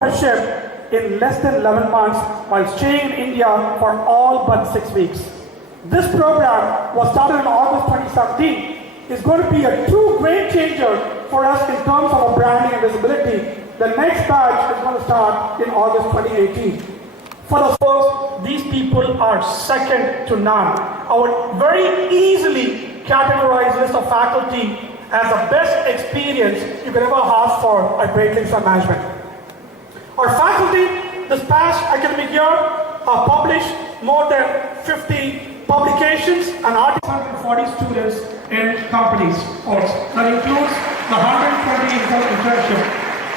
Ship in less than 11 months while staying in India for all but 6 weeks. This program was started in August 2017. Is going to be a true game changer for us in terms of our branding and visibility. The next batch is going to start in August 2018. For the first, these people are second to none. I would very easily categorize this of faculty as the best experience you could ever ask for at Great Lakes Management. Our faculty this past academic year have published more than 50 publications and articles, 140 students in companies. That includes the 120 internship.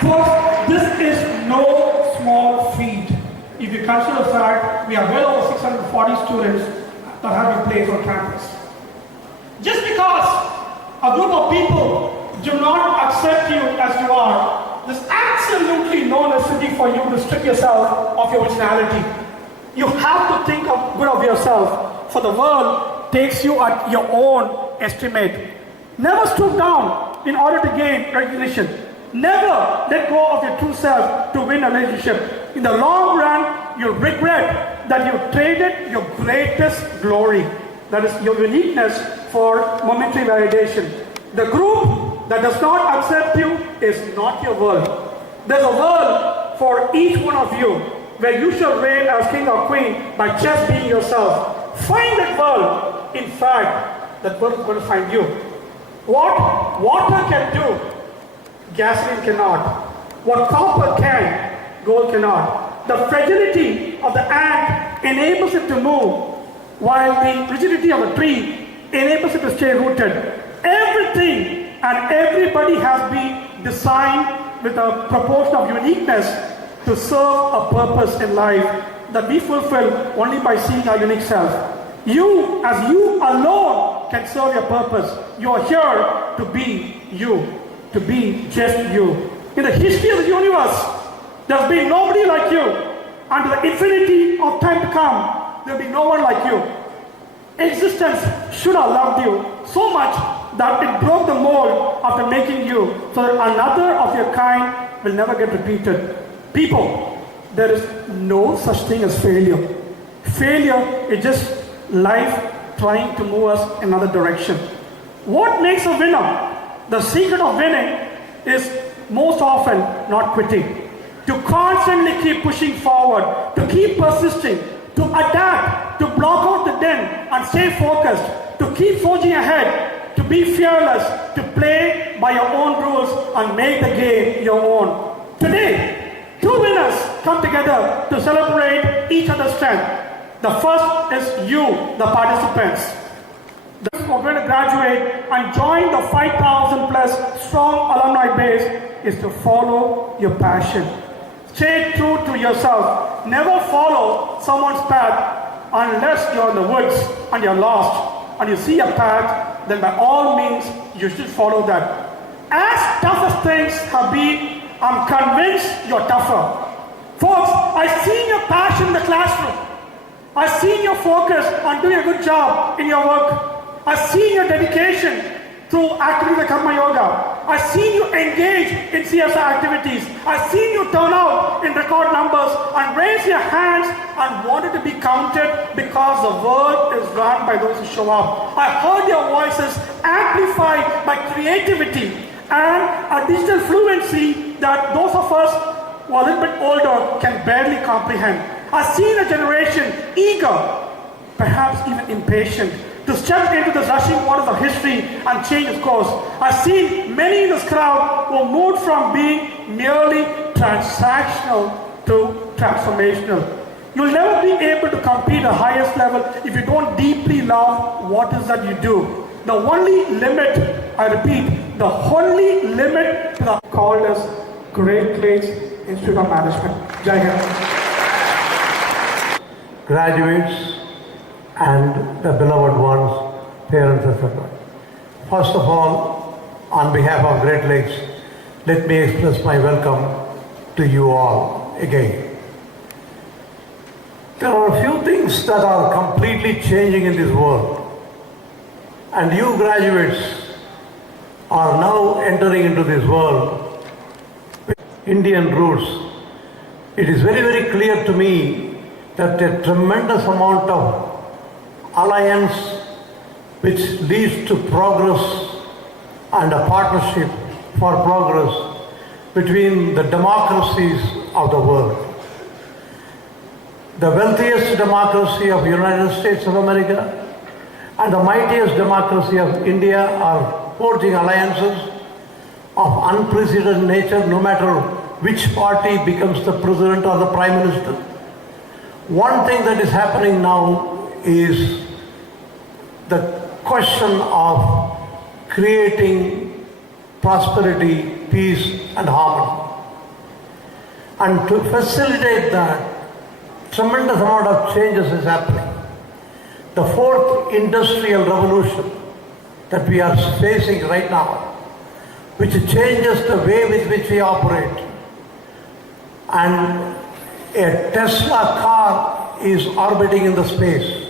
First, this is no small feat. If you consider the fact we have well over 640 students that have been placed on campus. Just because a group of people do not accept you as you are, there's absolutely no necessity for you to strip yourself of your originality. You have to think of good of yourself, for the world takes you at your own estimate. Never stoop down in order to gain recognition. Never let go of your true self to win a relationship. In the long run, you'll regret that you traded your greatest glory, that is your uniqueness, for momentary validation. The group that does not accept you is not your world. There's a world for each one of you where you shall reign as king or queen by just being yourself. Find that world. In fact, that world is going to find you. What water can do, gasoline cannot. What copper can, gold cannot. The fragility of the ant enables it to move, while the rigidity of a tree enables it to stay rooted. Everything and everybody has been designed with a proportion of uniqueness to serve a purpose in life that we fulfill only by seeing our unique self. You, as you alone, can serve your purpose. You are here to be you, to be just you. In the history of the universe, there's been nobody like you. And to the infinity of time to come, there'll be no one like you. Existence should have loved you so much that it broke the mold after making you, so that another of your kind will never get repeated. People, there is no such thing as failure. Failure is just life trying to move us in another direction. What makes a winner? The secret of winning is most often not quitting. To constantly keep pushing forward, to keep persisting, to adapt, to block out the den and stay focused, to keep forging ahead, to be fearless, to play by your own rules and make the game your own. Today, two winners come together to celebrate each other's strength. The first is you, the participants. Those who are going to graduate and join the 5,000 plus strong alumni base is to follow your passion. Stay true to yourself. Never follow someone's path unless you're in the woods and you're lost and you see a path, then by all means you should follow that. As tough as things have been, I'm convinced you're tougher. Folks, I've seen your passion in the classroom. I've seen your focus on doing a good job in your work. I've seen your dedication through activities like Karma Yoga. I've seen you engage in CSR activities. I've seen you turn out in record numbers and raise your hands and wanted to be counted because the world is run by those who show up. I heard your voices amplified by creativity and a digital fluency that those of us who are a little bit older can barely comprehend. I've seen a generation eager, perhaps even impatient, to step into the rushing waters of history and change its course. I've seen many in this crowd who moved from being merely transactional to transformational. You'll never be able to compete at the highest level if you don't deeply love what is that you do. The only limit, I repeat, the only limit to the called as Great Lakes Institute of Management. Jai Hind. Graduates and the beloved ones, parents, etc. First of all, on behalf of Great Lakes, let me express my welcome to you all again. There are a few things that are completely changing in this world, and you graduates are now entering into this world with Indian roots it is very, very clear to me that a tremendous amount of alliance which leads to progress and a partnership for progress between the democracies of the world. The wealthiest democracy of the United States of America and the mightiest democracy of India are forging alliances of unprecedented nature, no matter which party becomes the president or the prime minister. One thing that is happening now is the question of creating prosperity, peace and harmony. And to facilitate that, tremendous amount of changes is happening. The fourth industrial revolution that we are facing right now, which changes the way with which we operate. And a Tesla car is orbiting in the space.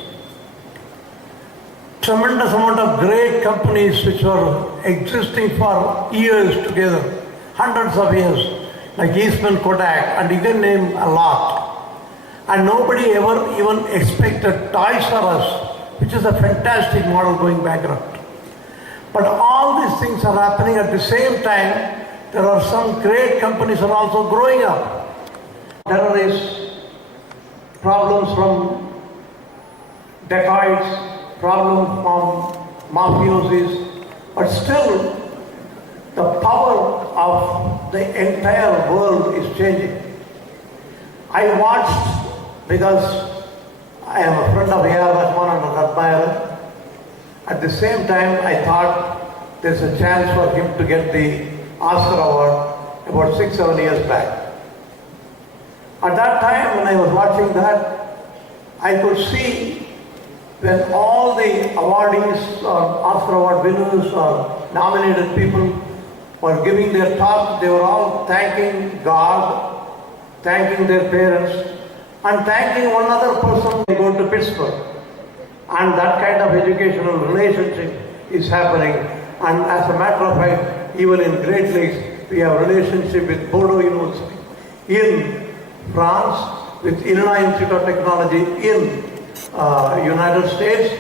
Tremendous amount of great companies which were existing for years together, hundreds of years, like Eastman Kodak, and you can name a lot. And nobody ever even expected Toys R Us, which is a fantastic model, going bankrupt. But all these things are happening at the same time. There are some great companies are also growing up. Terrorists, problems from dacoits, problems from mafiosis, but still the power of the entire world is changing. I watched, because I am a friend of A.R. Rahman and an admirer. At the same time, I thought there's a chance for him to get the Oscar award about 6-7 years back. At that time, when I was watching that, I could see when all the awardees or Oscar award winners or nominated people were giving their talk, they were all thanking God, thanking their parents, and thanking one other person. They go to Pittsburgh. And that kind of educational relationship is happening. And as a matter of fact, even in Great Lakes, we have a relationship with Bordeaux University in France, with Illinois Institute of Technology in United States,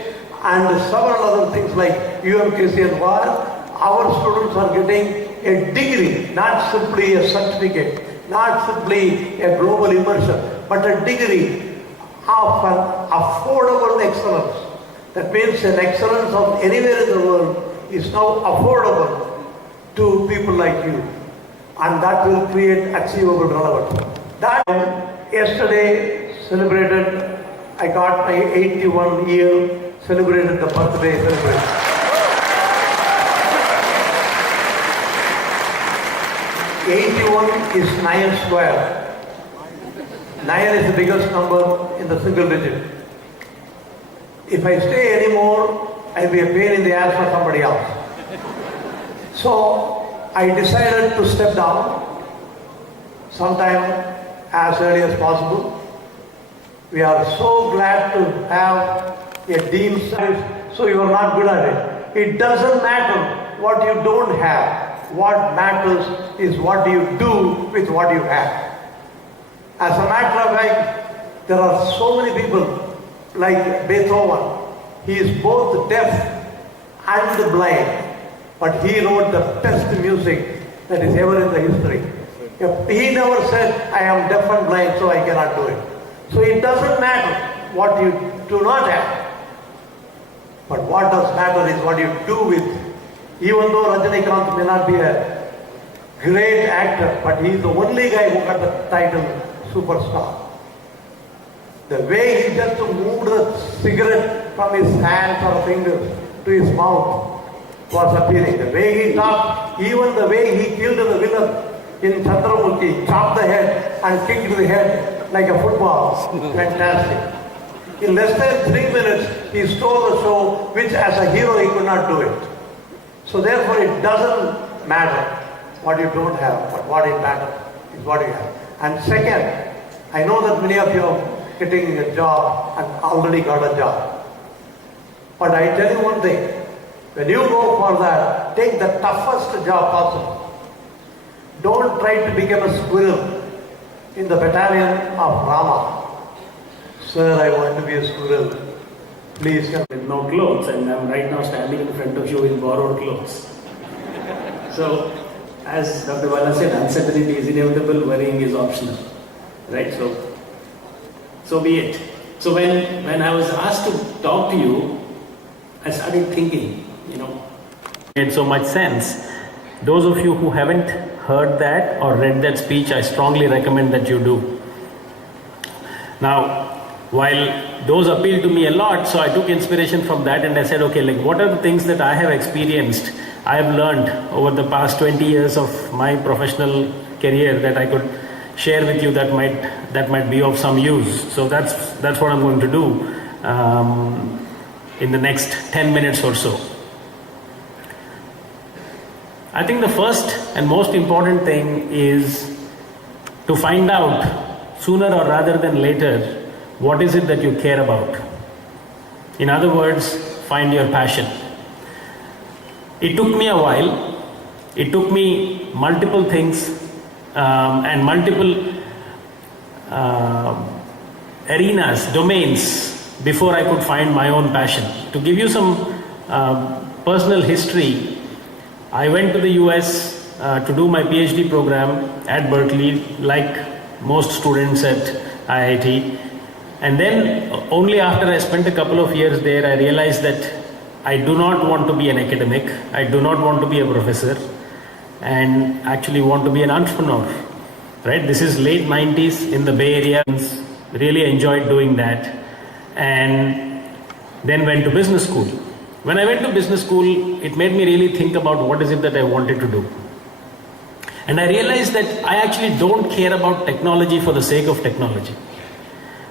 and several other things like UMKC and WAR. Our students are getting a degree, not simply a certificate, not simply a global immersion, but a degree of an affordable excellence. That means an excellence of anywhere in the world is now affordable to people like you. And that will create achievable relevance. That yesterday celebrated, I got my 81 year, celebrated the birthday celebration. 81 is 9 square. 9 is the biggest number in the single digit. If I stay anymore, I'll be a pain in the ass for somebody else. So I decided to step down sometime as early as possible. We are so glad to have a dean's service, so you are not good at it. It doesn't matter what you don't have. What matters is what you do with what you have. As a matter of fact, there are so many people like Beethoven. He is both deaf and blind, but he wrote the best music that is ever in the history. He never said, I am deaf and blind, so I cannot do it. So it doesn't matter what you do not have, but what does matter is what you do with. Even though Rajinikanth may not be a great actor, but he is the only guy who got the title superstar. The way he just moved the cigarette from his hands or fingers to his mouth was appealing. The way he talked, even the way he killed the villain in Chandramukhi, chopped the head and kicked the head like a football. Fantastic. In less than 3 minutes, he stole the show, which as a hero he could not do it. So therefore it doesn't matter what you don't have, but what it matters is what you have. And second, I know that many of you are getting a job and already got a job. But I tell you one thing, when you go for that, take the toughest job possible. Don't try to become a squirrel. in the battalion of Rama. Sir, I want to be a squirrel. Please come. With no clothes, and I'm right now standing in front of you in borrowed clothes. So, as Dr. Bala said, uncertainty is inevitable, worrying is optional. Right? So be it. So when I was asked to talk to you, I started thinking, made so much sense. Those of you who haven't heard that or read that speech, I strongly recommend that you do. Now, while those appealed to me a lot, so I took inspiration from that and I said, okay, like what are the things that I have experienced, I have learned over the past 20 years of my professional career that I could share with you that might be of some use. So that's what I'm going to do in the next 10 minutes or so. I think the first and most important thing is to find out sooner or rather than later what is it that you care about. In other words, find your passion. It took me a while. It took me multiple things and multiple arenas, domains before I could find my own passion. To give you some personal history, I went to the US to do my PhD program at Berkeley, like most students at IIT. And then only after I spent a couple of years there, I realized that I do not want to be an academic. I do not want to be a professor, and actually want to be an entrepreneur. Right? This is late 90s in the Bay Area. Really enjoyed doing that, and then went to business school. When I went to business school, it made me really think about what is it that I wanted to do. And I realized that I actually don't care about technology for the sake of technology.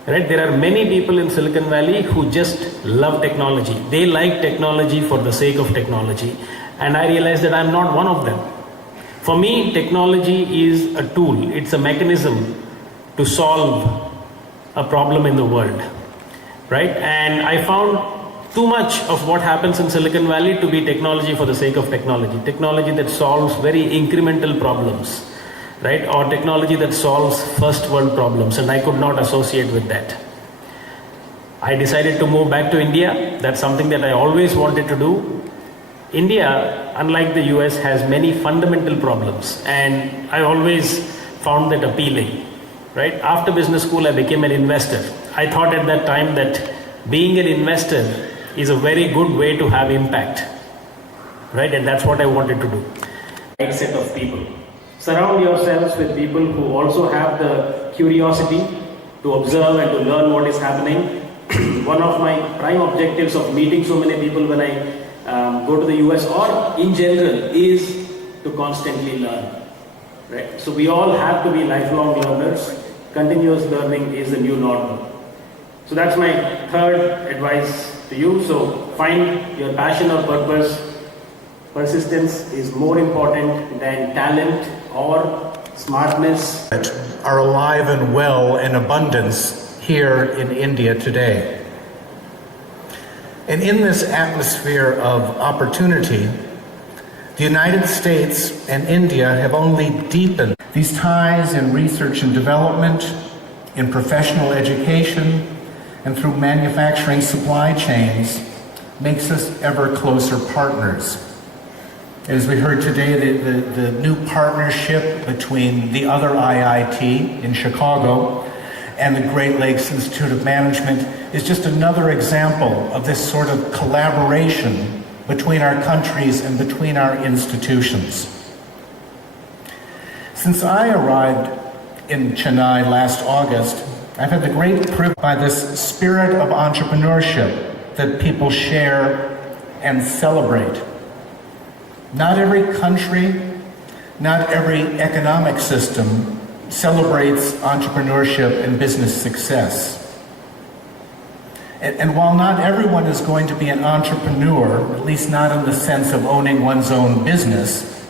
Right? There are many people in Silicon Valley who just love technology. They like technology for the sake of technology. And I realized that I'm not one of them. For me, technology is a tool. It's a mechanism to solve a problem in the world. Right? And I found too much of what happens in Silicon Valley to be technology for the sake of technology. Technology that solves very incremental problems. Right? Or technology that solves first world problems, and I could not associate with that. I decided to move back to India. That's something that I always wanted to do. India, unlike the US, has many fundamental problems, and I always found that appealing. Right? After business school, I became an investor. I thought at that time that being an investor is a very good way to have impact. Right? And that's what I wanted to do. Right set of people. Surround yourselves with people who also have the curiosity to observe and to learn what is happening. One of my prime objectives of meeting so many people when I go to the US or in general is to constantly learn. Right? So we all have to be lifelong learners. Continuous learning is the new normal. So that's my third advice to you. So find your passion or purpose. Persistence is more important than talent or smartness. Are alive and well in abundance here in India today. And in this atmosphere of opportunity, the United States and India have only deepened these ties in research and development, in professional education, and through manufacturing supply chains, makes us ever closer partners. As we heard today, the new partnership between the other IIT in Chicago and the Great Lakes Institute of Management is just another example of this sort of collaboration between our countries and between our institutions. Since I arrived in Chennai last August, I've had the great privilege by this spirit of entrepreneurship that people share and celebrate. Not every country, not every economic system celebrates entrepreneurship and business success. And while not everyone is going to be an entrepreneur, at least not in the sense of owning one's own business,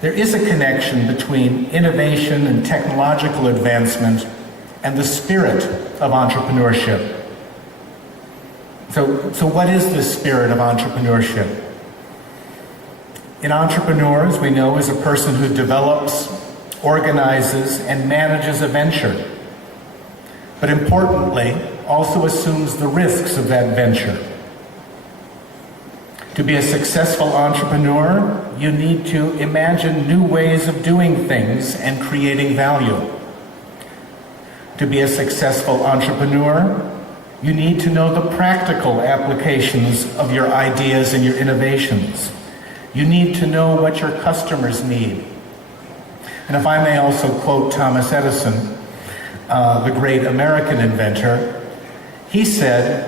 there is a connection between innovation and technological advancement and the spirit of entrepreneurship. So what is this spirit of entrepreneurship? An entrepreneur, as we know, is a person who develops organizes, and manages a venture, but importantly, also assumes the risks of that venture. To be a successful entrepreneur, you need to imagine new ways of doing things and creating value. To be a successful entrepreneur, you need to know the practical applications of your ideas and your innovations. You need to know what your customers need. And if I may also quote Thomas Edison, the great American inventor, he said,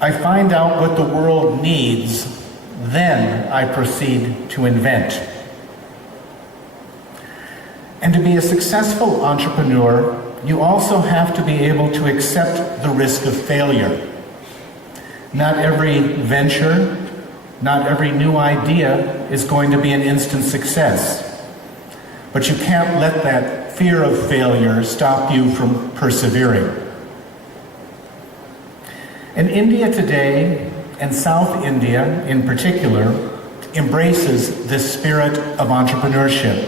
"I find out what the world needs, then I proceed to invent." And to be a successful entrepreneur, you also have to be able to accept the risk of failure. Not every venture, not every new idea is going to be an instant success. But you can't let that fear of failure stop you from persevering. And India today, and South India in particular, embraces this spirit of entrepreneurship.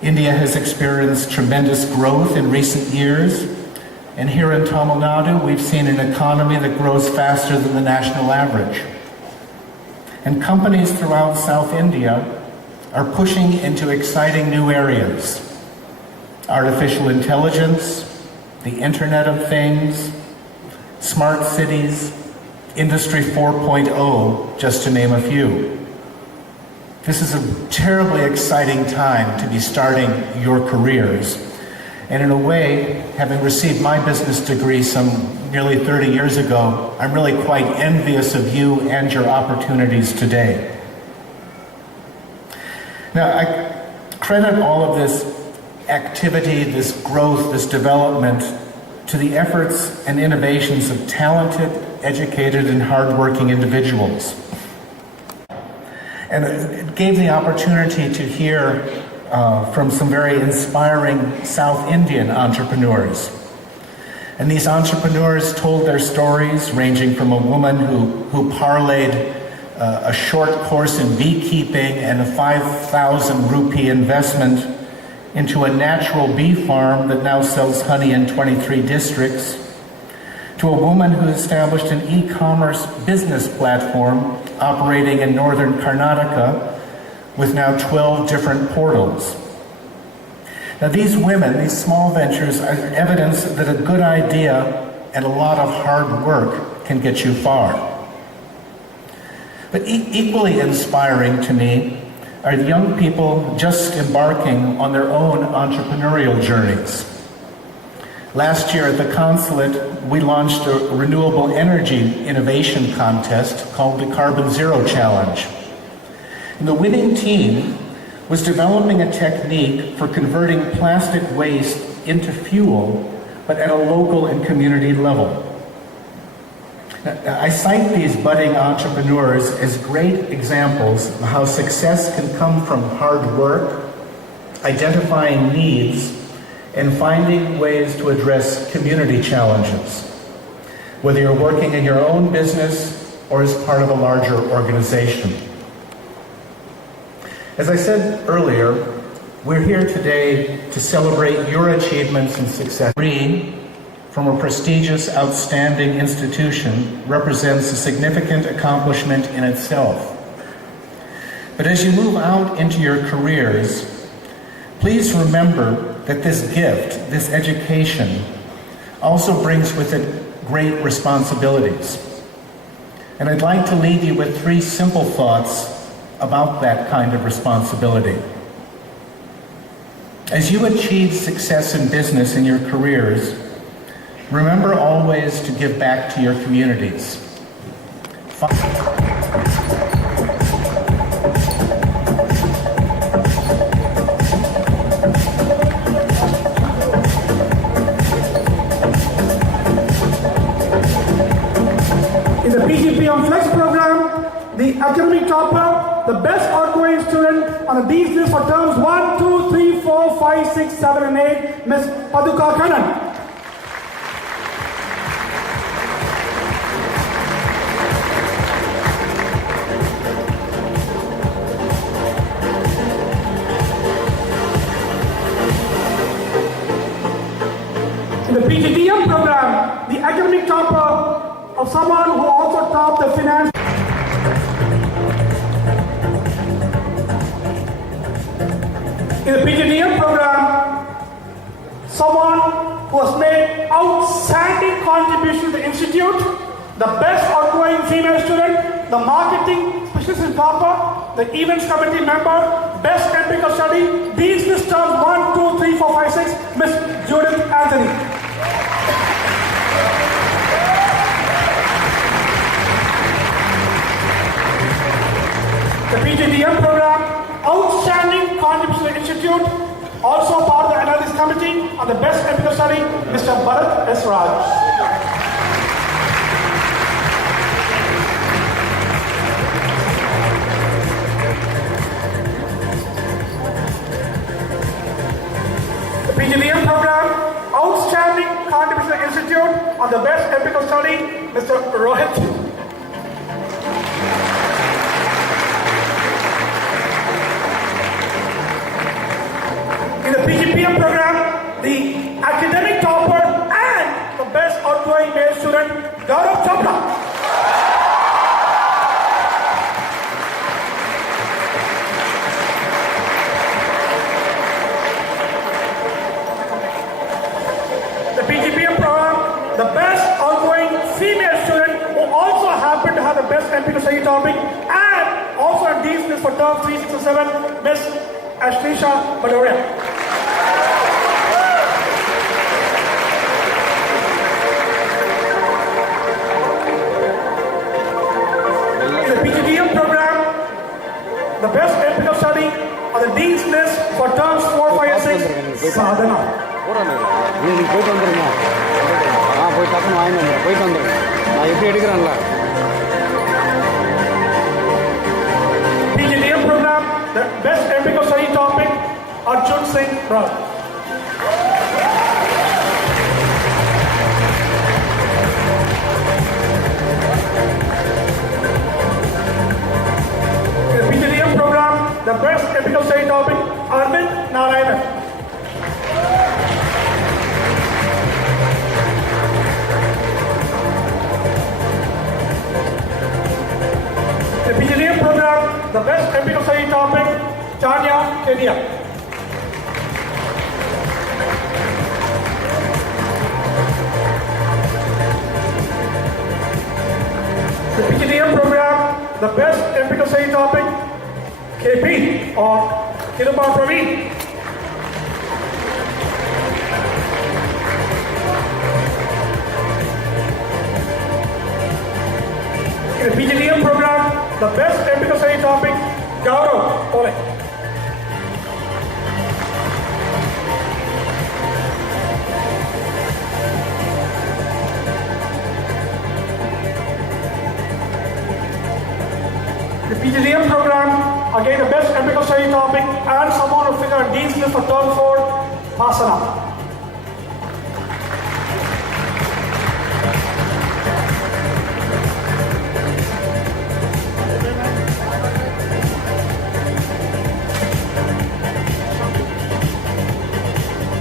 India has experienced tremendous growth in recent years, and here in Tamil Nadu, we've seen an economy that grows faster than the national average. And companies throughout South India are pushing into exciting new areas. Artificial intelligence, the Internet of Things, smart cities, Industry 4.0, just to name a few. This is a terribly exciting time to be starting your careers. And in a way, having received my business degree some nearly 30 years ago, I'm really quite envious of you and your opportunities today. Now, I credit all of this activity, this growth, this development to the efforts and innovations of talented, educated, and hardworking individuals. And it gave the opportunity to hear from some very inspiring South Indian entrepreneurs. And these entrepreneurs told their stories, ranging from a woman who parlayed a short course in beekeeping and a 5,000 rupee investment into a natural bee farm that now sells honey in 23 districts, to a woman who established an e-commerce business platform operating in northern Karnataka with now 12 different portals. Now these women, these small ventures, are evidence that a good idea and a lot of hard work can get you far. But equally inspiring to me are the young people just embarking on their own entrepreneurial journeys. Last year at the consulate, we launched a renewable energy innovation contest called the Carbon Zero Challenge. And the winning team was developing a technique for converting plastic waste into fuel, but at a local and community level. Now, I cite these budding entrepreneurs as great examples of how success can come from hard work, identifying needs, and finding ways to address community challenges, whether you're working in your own business or as part of a larger organization. As I said earlier, we're here today to celebrate your achievements and success. From a prestigious, outstanding institution represents a significant accomplishment in itself. But as you move out into your careers, please remember that this gift, this education, also brings with it great responsibilities. And I'd like to leave you with 3 simple thoughts about that kind of responsibility. As you achieve success in business in your careers, remember always to give back to your communities. In the PGP on Flex program, the academic topper, the best outgoing student on these lists for terms 1, 2, 3, 4, 5, 6, 7, and 8, Ms. Paduka Kannan. In the PGDM program, the academic topper of someone who also topped the finance. In the PGDM program, someone who has made outstanding contribution to the institute, the best outgoing female student, the marketing specialist in topper, the events committee member, best empirical study, these list terms 1, 2, 3, 4, 5, 6, Miss Judith Anthony. The PGDM program, outstanding contribution to the institute, also part of the analysis committee on the best empirical study, Mr. Bharat S. Raj. The PGDM program, outstanding contribution to the institute on the best empirical study, Mr. Rohit. In the PGPM program, the academic topper and the best outgoing male student, Gaurav Chopra. The PGPM program, the best outgoing female student who also happened to have the best empirical study topic and also in these lists for term 3, 6, and 7, Miss Ashlisha Badoria. The best empirical study on the Dean's list for terms 4, 5, and 6, Sadhana. PGDM program, the best empirical study topic, Arjun Singh Rao. The best empirical study topic, Arvind Narayanan. The PGDM program, the best empirical study topic, Tanya Kenya. The PGDM program, the best empirical study topic, KP or Kiruba Praveen. In the PGDM program, the best empirical study topic, Gaurav Pole. The PGDM program, again, the best empirical study topic and someone who figure out Dean's list for term 4, Pasana.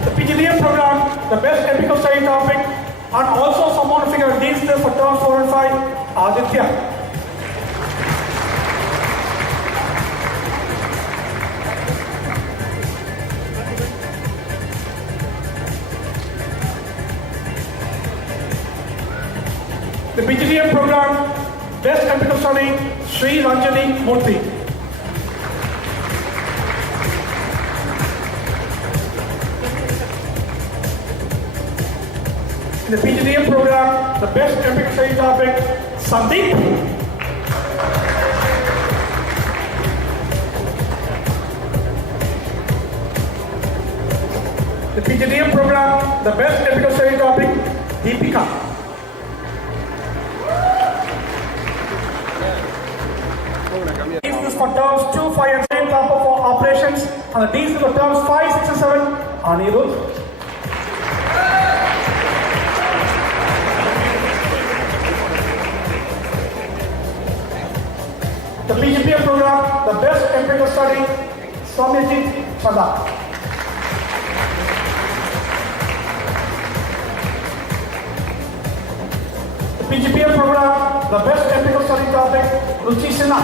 The PGDM program, the best empirical study topic and also someone who figure out Dean's list for term 4 and 5, Aditya. The PGDM program, best empirical study, Sri Ranjani Murthy. In the PGDM program, the best empirical study topic, Sandeep. The PGDM program, the best empirical study topic, Deepika. For terms 2, 5, and 7 topper for operations, and the Dean's for terms 5, 6, and 7, Anirudh. The PGPM program, the best empirical study, Swamijit Chanda. PGPM program, the best technical study topic, Ruchi Sinha.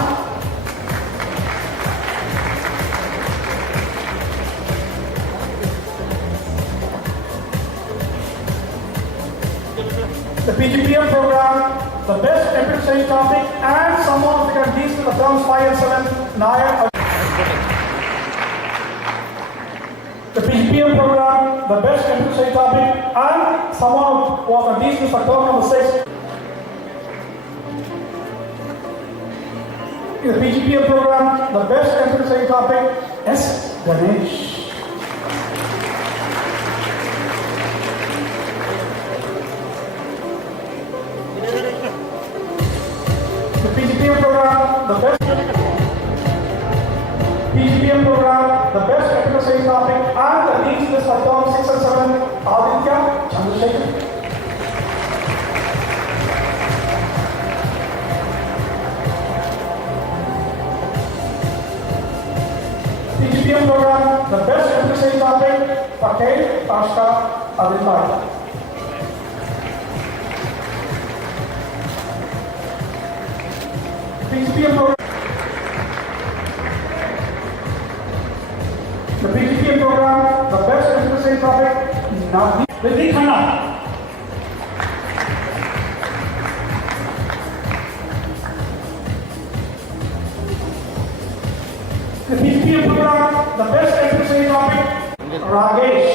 The PGPM program, the best technical study topic, and someone who can teach the terms 5 and 7, Nair. The PGPM program, the best technical study topic, and someone who was can teach the term number 6. In the PGPM program, the best technical study topic, S. Ganesh. PGPM program, the best PGPM program, the best technical study topic, and the leads list for term 6 and 7, Aditya Chandrasekhar. PGPM program, the best technical study topic, Patel Ashka Aditya. PGPM program. The PGPM program, the best technical study topic, Navneet Khanna. The PGPM program, the best technical study topic, Ragesh.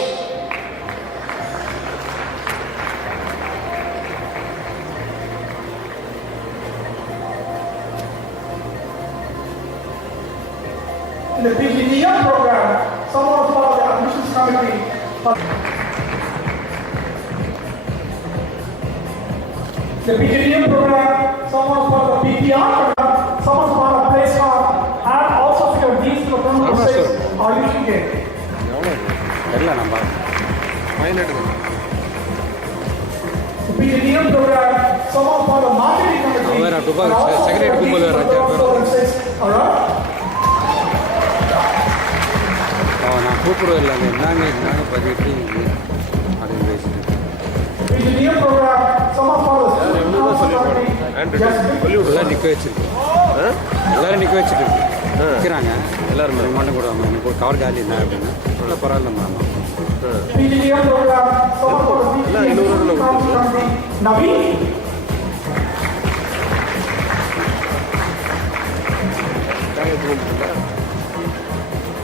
In the PGDM program, someone was part of the admissions committee. The PGDM program, someone was part of the PPR program, someone was part of place card, and also for your needs to the terminal 6, are you getting? The PGDM program, someone was part of the marketing committee, and also for your needs to the terminal 6, alright? PGDM program, someone follows. எல்லாரும் நிற்க வச்சிருக்கு எல்லாரும் நிற்க வச்சுட்டு நிற்கிறாங்க எல்லாரும் மட்டும் கூட எனக்கு ஒரு கவர் காலி என்ன அப்படின்னு சொல்ல பரவாயில்லம்மா PGDM program, someone follows. Navi.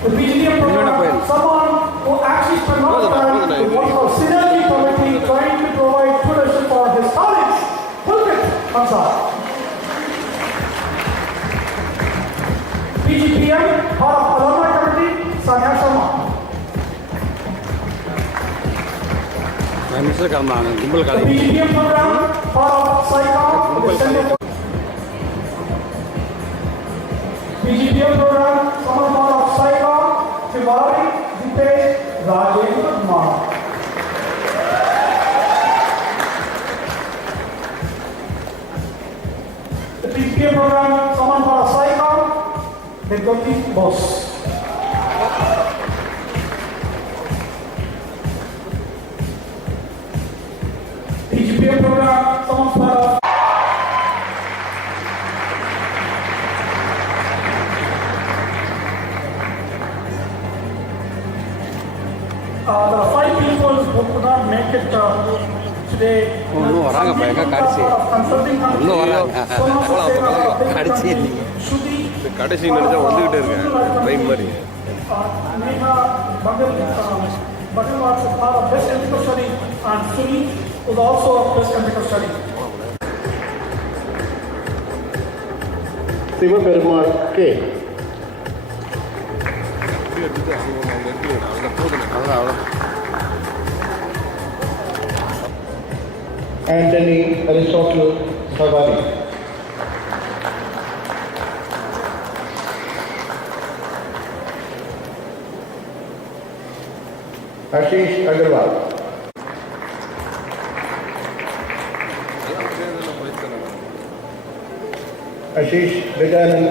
The PGDM program, someone who actually spent a lot of time to work for synergy committee trying to provide tuition for his colleagues. Pulpit Hamza. PGPM, part of alumni committee, Sanya Sharma. The PGPM program, part of SICOM, PGPM program, someone part of SICOM, Tiwari, Dipesh, Rajendra Kumar. The PGPM program, someone part of SICOM, Deputy Boss. PGPM program, someone part of there are 5 people who could not make it today. கடைசி நினைச்சா வந்துகிட்டே இருக்கேன் train மாதிரி Neha Bagel was part of best technical study, and Suni was also best technical study. Sivaperumal K Anthony Aristotle Savari. Ashish Agarwal. Ashish Gajanan.